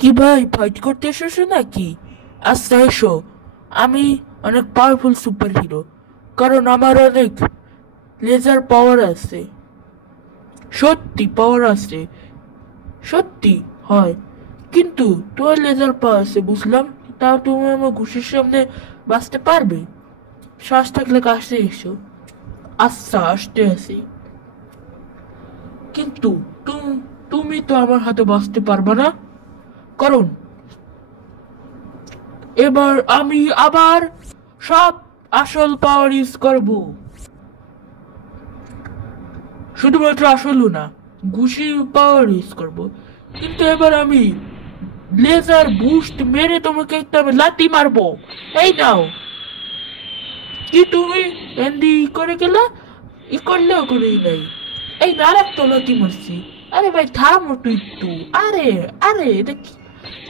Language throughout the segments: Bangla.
কি ভাই, ফাইট করতে এসেছো নাকি? আচ্ছা এসো। আমি অনেক পাওয়ারফুল সুপার হিরো, কারণ আমার অনেক লেজার পাওয়ার আছে। সত্যি পাওয়ার আছে, সত্যি হয়। কিন্তু তোমার লেজার পাওয়ার আছে বুঝলাম, তাও তুমি আমার ঘুষির সামনে বাঁচতে পারবে? শ্বাস থাকলে কাছে এসো। আচ্ছা আসতে আছি। কিন্তু তুমি তো আমার হাতে বাঁচতে পারবে না, কারণ এবার আমি আবার সব আসল পাওয়ার ইউজ করব। শুধুমাত্র আসলও না, ঘুষি পাওয়ার ইউজ করব। কিন্তু এবার আমি লেজার বুস্ট মেরে তোমাকে একটা লাথি মারবো। এই নাও। কি তুমি এন্ডি করে গেলা? ই করলেও করেই নাই। এই না, তো লাথি মারছি। আরে ভাই থামো তুই একটু। আরে আরে এটা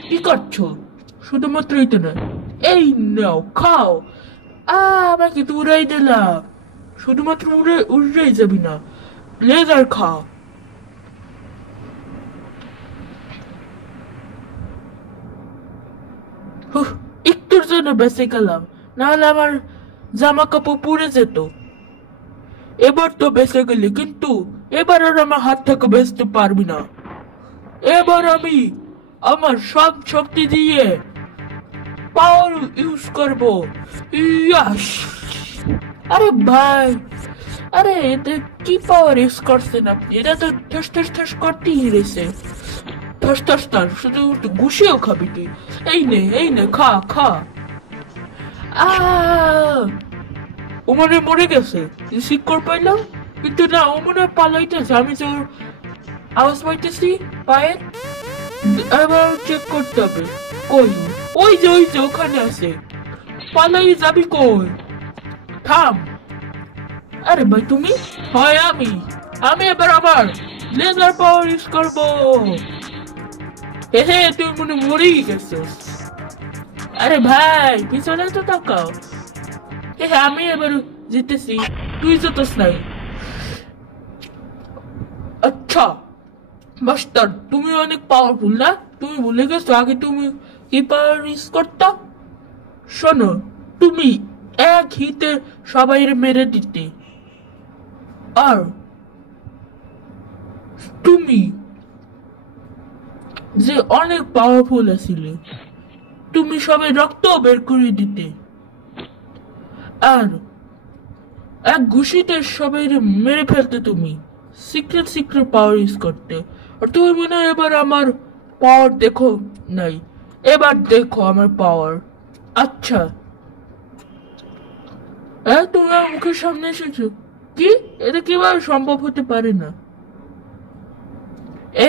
কি করছো? শুধুমাত্র এটা না, এই নাও খাও। আমাকে তো উড়াই দিলা। শুধুমাত্র উড়াই যাবি না, লেজার খা। হুহ, একটুর জন্য বেঁচে গেলাম, নাহলে আমার জামা কাপড় পুড়ে যেত। এবার তো বেঁচে গেলি, কিন্তু এবার আর আমার হাত থেকে বেঁচতে পারবি না। এবার আমি আমার সব শক্তি দিয়ে পাওয়ার ইউজ করব। ইয়াস! আরে ভাই, আরে এটা কি পাওয়ার ইউজ করছেন আপনি? এটা তো ঠাস ঠাস ঠাস করতেই রয়েছে। ঠাস ঠাস ঠাস, শুধু ঘুষিও খাবি তুই। এই নে খা খা। আহ ও মনে হয় মরে গেছে। শিকড় পাইলাম, কিন্তু না, ও মনে হয় পালাইতেছে। আমি যে ওর আওয়াজ পাইতেছি পায়ের। এবার চেক করতে হবে। কই? ওই যে ওখানে আছে। পালাই যাবি কই? থাম। আরে ভাই তুমি? হয় আমি এবার আবার লেজার পাওয়ার ইউজ করবো। হে তুই মনে মরেই গেছিস। আরে ভাই পিছনে তো তাকাও। আমি এবার জিতেছি, তুই জিতস নাই। আচ্ছা মাস্টার, তুমি অনেক পাওয়ারফুল না? তুমি ভুলে গেছো আগে তুমি কি পাওয়ার ইউজ করতো? শোনো, তুমি এক হিতে সবাই মেরে দিতে। আর তুমি যে অনেক পাওয়ারফুল আছিলে, তুমি সবাই রক্ত বের করে দিতে। আর এক ঘুষিতে সবাই মেরে ফেলতে তুমি। সিক্রেট সিক্রেট পাওয়ার ইউজ করতে। আর তুমি মনে হয় এবার আমার পাওয়ার দেখো নাই। এবার দেখো আমার পাওয়ার। আচ্ছা, তুমি আমার মুখের সামনে এসেছো। কি? এটা কিভাবে সম্ভব হতে পারে না?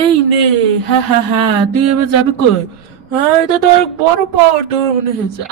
এই নে। হ্যাঁ হ্যাঁ হ্যাঁ, তুই এবার যাবি কই? হ্যাঁ, এটা তো অনেক বড় পাওয়ার তোমার মনে হয়েছে।